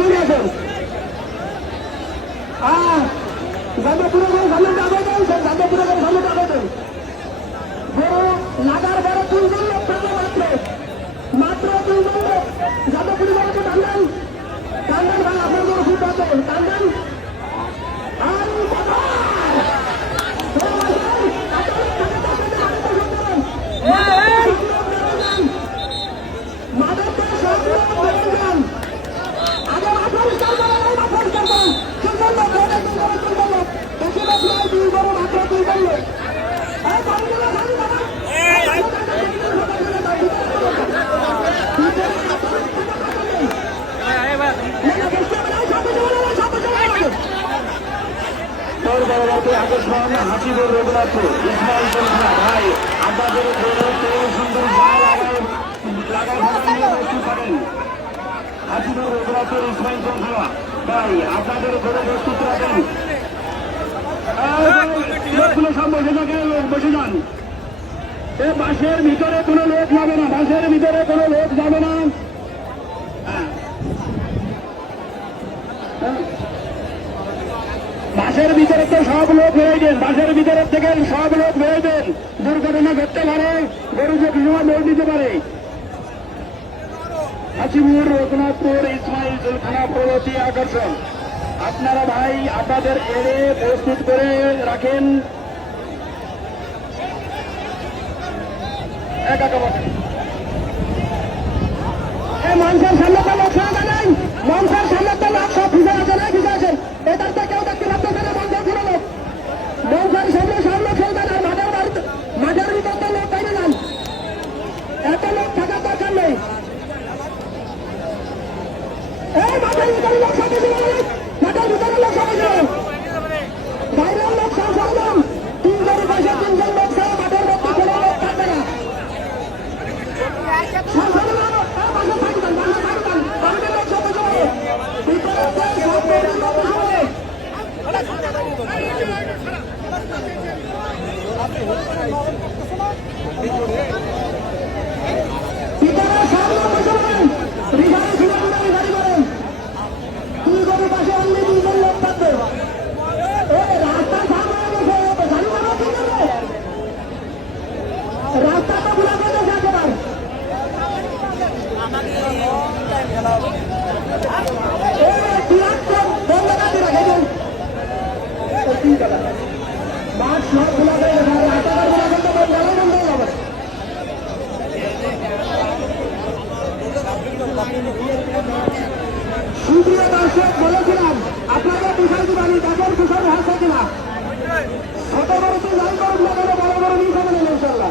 সামনে আসেন। যাদবপুরে সামনে আবেদন, যাদবপুরে সামনে আবেদন। গরু লাগার পরে 3 জন লোক থাকবে, মাত্র 3 জন লোক। যাদবপুরে গরুকে টানবেন, টানবেন ভাই, আপনার গরু খুব আছে, টানবেন। আকর্ষণ হাসিবুর রঘুনাথ ইসমাইল ভাই, আপনাদের সুন্দর করেন। হাসিবুর রঘুনাথ ইসমাইল ভাই, আপনাদের ঘরে প্রস্তুত রাখেন। বসে যান। বাসের ভিতরে কোনো লোক যাবে না, বাসের ভিতরে কোনো লোক যাবে না। বাসের ভিতরে তো সব লোক বেরোয় দেন, বাসের ভিতরের থেকে সব লোক বেরোয় দেন। দুর্ঘটনা ঘটতে পারে, গরু যে সময় দৌড় দিতে পারে। হাসিবুর রঘুনাথপুর ইসমাইল জুলখানা প্রগতি আকর্ষণ, আপনারা ভাই আপনাদের এড়ে প্রস্তুত করে রাখেন। মানুষের সামনে তো লোক সঙ্গে নেই, মানুষের সামনে তো লোক সব ভিজে আছে, না ভিজে আছেন। এটার তো কেউ দেখতে পাচ্ছে না, মানুষের কোনো লোক মানুষের সামনে সব লোক চলতে না। মাঠের ভিতর তো লোক বাইরে যান, এত লোক থাকার দরকার নেই। এই মাঠের ভিতরে লোক সব বেশি, মাঠের ভিতরে লোক সব বেশি, বাইরের লোক সব সরলাম। 3 জন পাশে 3 জন লোক ছাড়া মাঠের মধ্যে কোনো লোক থাকবে না। সুপ্রিয় দর্শক, বলেছিলাম আপনাদের বিষয়টি বাড়ি তাদের বিষয় ভাষা কিনা ছোট বড় তো যাই করুন না কেন, বড় বড় নিয়ে যাবেন ইনশাল্লাহ।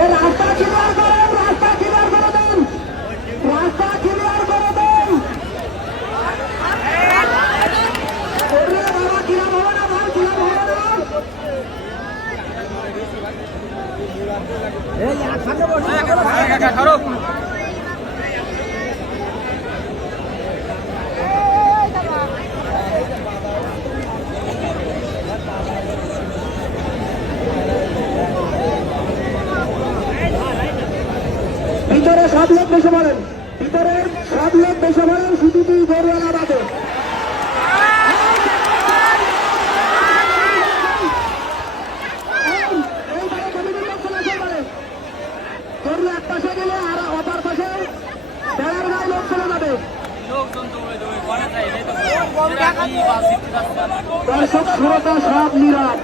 এই রাস্তা ক্লিয়ার করেন, রাস্তা ক্লিয়ার করে দেন, রাস্তা ক্লিয়ার করে দেন। বাবা কিরাম হবে না, ভাই কিরাম হবে না। ভিতরে সব লোক বসে পড়েন, ভিতরে সব লোক বসে পড়েন, শুধু তুই গরুওয়ালা বাদে। গরু এক পাশে গেলে আর অপর পাশে বেড়ার গায়ে লোক চলে যাবে। দর্শক শ্রোতা সব নীরব।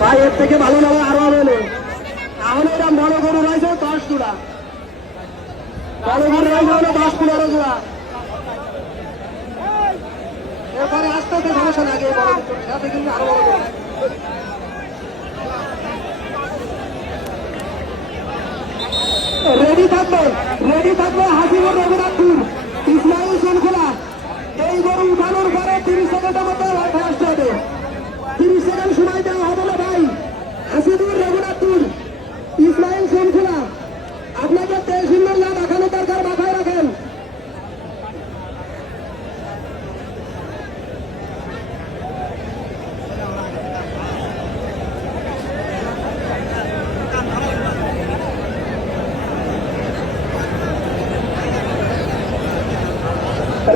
ভাই এর থেকে ভালো লাগে আরো হবে, তাহলে এরকম বড় গরু রয়েছে 10 জোড়া, বড় গরু রয়েছে হলো 10-15 জোড়া। এরপরে আস্তে আস্তে সমস্যা লাগে, বড় সাথে কিন্তু আরো বড় গরু। রেডি থাকবে হাসিবুর রঘুনাথপুর ইসমাইল শৃঙ্খলা। এই গরু উঠানোর পরে 30 সেকেন্ডের মধ্যে আসতে হবে, 30 সেকেন্ড সময় দেওয়া হবে না ভাই। হাসিবুর রঘুনাথপুর ইসমাইল শৃঙ্খলা, আপনাকে তেল সুন্দর না দেখানো দরকার, মাথায়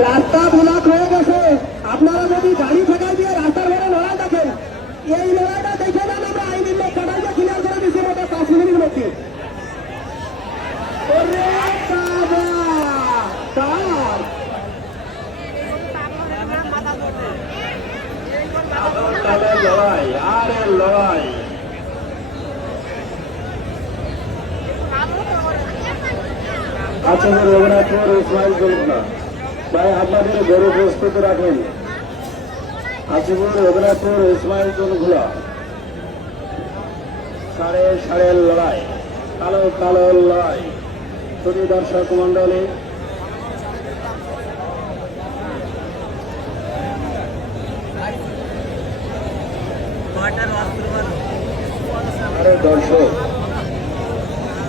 রাস্তা ব্লক হয়ে গেছে। আপনারা যদি গাড়ি ঠেকাই দিয়ে রাস্তার ঘরে লড়াই দেখেন, এই লড়াইটা দেখে যান। আমরা আইনের লোক কাটাইয়া ক্লিয়ার করে দিচ্ছি মতো 5 মিনিটের মধ্যে। ওরে বাবা, তার লড়াই আরে লড়াই। আচ্ছা রঘুনাথপুর ইসমাইল জলগুলা ভাই আপনাদের গরু প্রস্তুত রাখেন। আজিপুর রঘুনাথপুর ইসমাইল জলগুলা সাড়ে লড়াই, কালো কালো লড়াই। শুধু দর্শক মন্ডলী, আরে দর্শক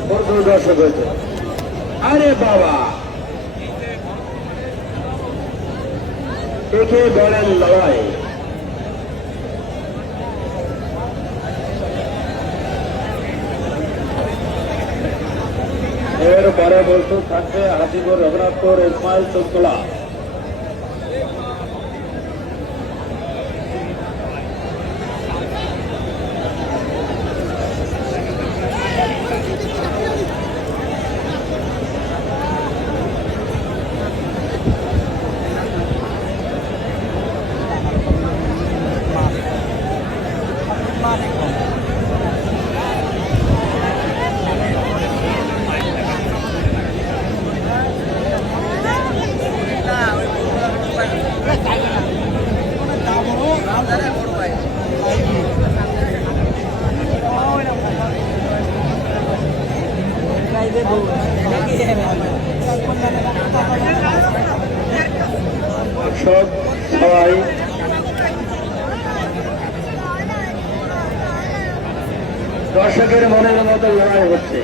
প্রচুর দর্শক হয়েছে। আরে বাবা, একে বলেন লড়াই। এরপরে প্রস্তুত থাকবে হাজিপুর রঘুনাথপুর ইসমাইল চৌতলা। সবাই দর্শকের মনের মতো লড়াই হচ্ছে,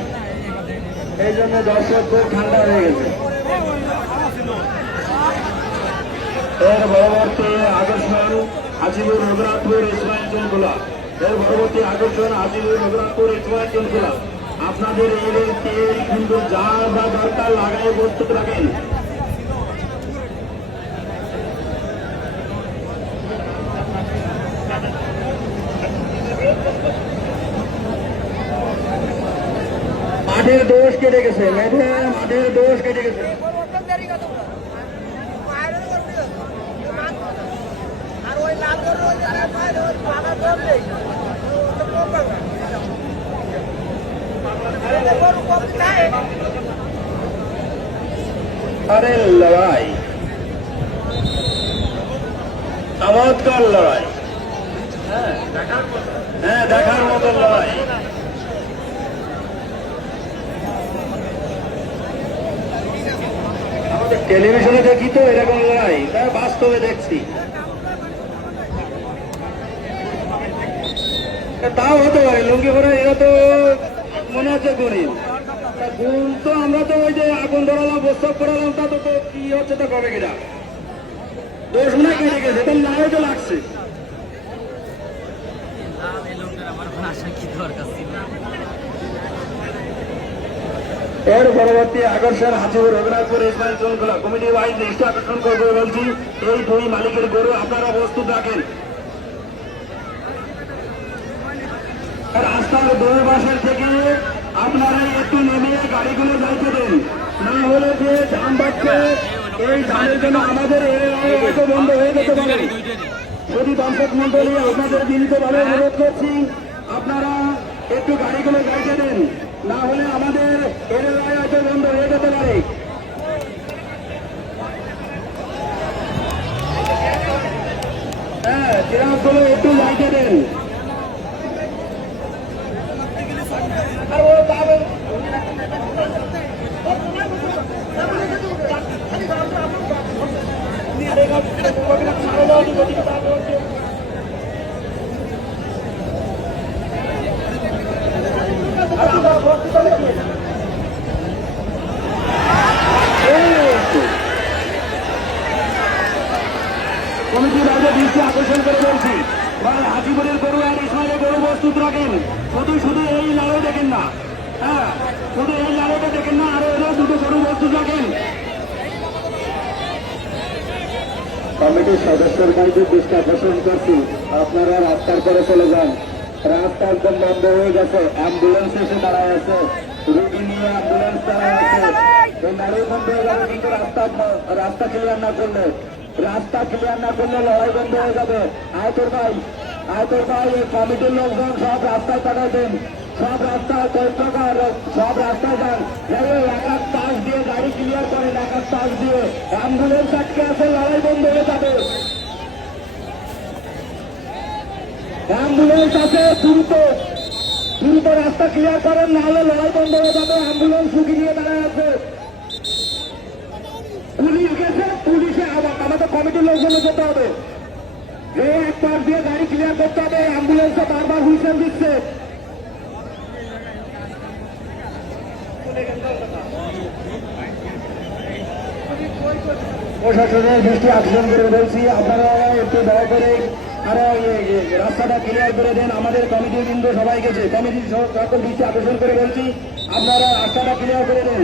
এই জন্য দর্শক খুব ঠান্ডা হয়ে গেছে। এর পরবর্তী আকর্ষণ হাজিপুর রঘুনাথপুর ইসমাইল জলগুলা। এর পরবর্তী আকর্ষণ হাজিপুর রঘুনাথপুর ইসমাইল জলগুলা। আপনাদের এই তেল কিন্তু যা যা দরকার লাগাই প্রস্তুত রাখেন। মাঠের দোষ কেটে গেছে, মাঠের দোষ কেটে গেছে। আরে লড়াই, চমৎকার লড়াই, হ্যাঁ দেখার মতো লড়াই। আমাদের টেলিভিশনে দেখি তো এরকম লড়াই, তাই বাস্তবে দেখছি। তাও হতে পারে লুঙ্গি পরে, এরা তো মনে হচ্ছে গরিব। গুণ তো আমরা তো ওই যে আগুন ধরালাম, প্রস্তাব করালাম, তা তো কি হচ্ছে তা কবে কিনা দোষ মনে কেটে গেছে, তার নাও তো লাগছে। এর পরবর্তী আকর্ষণ হাজিপুর রঘুনাথপুর ইসমাইল জলগুলা। কমিটি ওয়াইজ দৃষ্টি আকর্ষণ করবে বলছি, এই দুই মালিকের গরু আপনারা প্রস্তুত রাখেন। রাস্তার দুই পাশের থেকে আপনারা একটু নেমে গাড়িগুলো যাইতে দেন, না হলে যে জাম বাড়ছে, এই জামের জন্য আমাদের হয়তো বন্ধ হয়ে যেতে পারে। যদি দর্শক মন্ডলী আপনাদের বিনীতভাবে অনুরোধ করছি, আপনারা একটু গাড়িগুলো যাইতে দেন, না হলে আমাদের এলাকায় হয়তো বন্ধ হয়ে যেতে পারে। হ্যাঁ, ট্রাকগুলো একটু যাইতে দেন। কমিটির বাইরে দৃষ্টি আকর্ষণ করে বলছি, হাজিপুরের গরু আর ইসমাইলের গরু প্রস্তুত রাখেন। শুধু এই লড়াই দেখেন না, হ্যাঁ শুধু এই লড়াইটা দেখেন না, আরো এদের দুটো গরু প্রস্তুত রাখেন। সদস্যদের দৃষ্টি আকর্ষণ করছি, আপনারা রাস্তার পরে চলে যান। রাস্তা একদম বন্ধ হয়ে গেছে, অ্যাম্বুলেন্স এসে দাঁড়ায় আছে, রোগী নিয়ে অ্যাম্বুলেন্স দাঁড়ায় আছে। এই গাড়ি বন্ধ হয়ে যাবে, কিন্তু রাস্তা ক্লিয়ার না করলে লড়াই বন্ধ হয়ে যাবে। আয়তর ভাই এই কমিটির লোকজন সব রাস্তায় পাঠাবেন, সব রাস্তায় সব রাস্তায় যান। এক এক পাশ দিয়ে গাড়ি ক্লিয়ার করেন, এক এক পাশ দিয়ে অ্যাম্বুলেন্স আটকে আছে, লড়াই বন্ধ হয়ে যাবে। অ্যাম্বুলেন্স আছে, দ্রুত রাস্তা ক্লিয়ার করেন, নাহলে লড়াই বন্ধ হয়ে যাবে। অ্যাম্বুলেন্স রুগী নিয়ে দাঁড়ায় আছে, পুলিশ গেছে, পুলিশে আমাদের কমিটির লোকজনে যেতে হবে। এক পাশ দিয়ে গাড়ি ক্লিয়ার করতে হবে, অ্যাম্বুলেন্সে বারবার হুইসেল দিচ্ছে। প্রশাসনের দৃষ্টি আকর্ষণ করে বলছি, আপনারা একটু দয়া করে আরো রাস্তাটা ক্লিয়ার করে দেন। আমাদের কমিটির বৃন্দ সবাই গেছে, কমিটির সকল দৃষ্টি আকর্ষণ করে বলছি, আপনারা রাস্তাটা ক্লিয়ার করে দেন।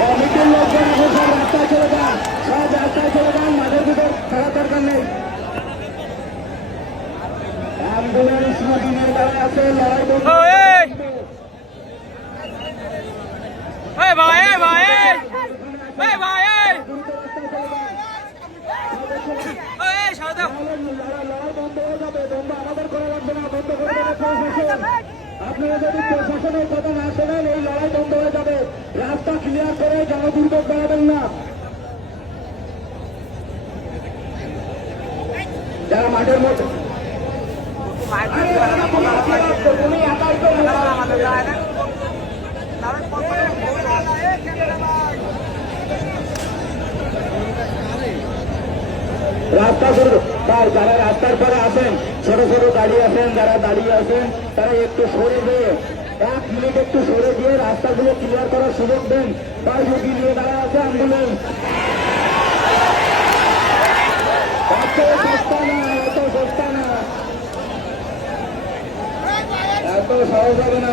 কমিটির লোকজন এখন সব রাস্তায় চলে যান, মাঝের ভিতর থাকার দরকার নেই। অ্যাম্বুলেন্স রোগী নিয়ে দাঁড়ায় আছে, লড়াই বন্ধ। আপনারা যদি প্রশাসনের কথা না শোনেন, এই লড়াই বন্ধ হয়ে যাবে। রাস্তা ক্লিয়ার করে জনদুর্ভোগ বাড়াবেন না। যারা মাঠের মধ্যে রাস্তা যারা রাস্তার পরে আসেন, ছোট ছোট গাড়ি আছেন, যারা দাঁড়িয়ে আছেন, তারা একটু সরে দিয়ে 1 মিনিট একটু সরে দিয়ে রাস্তাগুলো ক্লিয়ার করার সুযোগ দেন। তার রুগী নিয়ে দাঁড়া আছে অ্যাম্বুলেন্স। এত সহজ হবে না।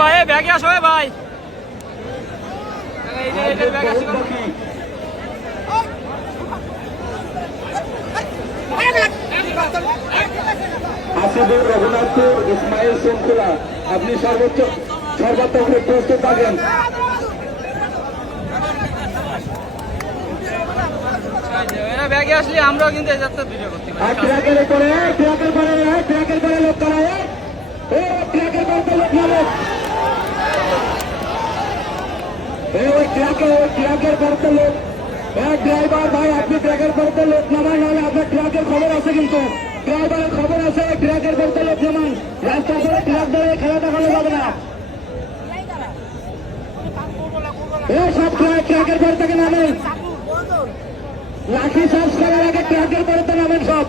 ভাই ব্যাগে আসো ভাই, আসিদুর, রঘুনাথপুর, ইসমাইল, শঙ্কুলা, আপনি সর্বাত্মক প্রস্তুত থাকেন। ব্যাগে আসলে আমরাও কিন্তু এই যাত্রা ভিডিও করতে পারি। ট্রাকের পরে লোক করা, ট্রাকের পরে লোক নামে, ওই ট্রাকের পরে লোক। ড্রাইভার ভাই, আপনি ট্রাকের পরে লোক নামান, নাহলে আপনার ট্রাকের খবর আছে, কিন্তু ড্রাইভারের খবর আছে, ট্রাকের পরে লোক নামান। রাস্তা করে ট্রাক ধরে খেলা দেখানো যাবে না। সব ট্রাকের পর থেকে নামেন, লাঠি চার্জ করার আগে ট্রাকের পরে নামেন সব।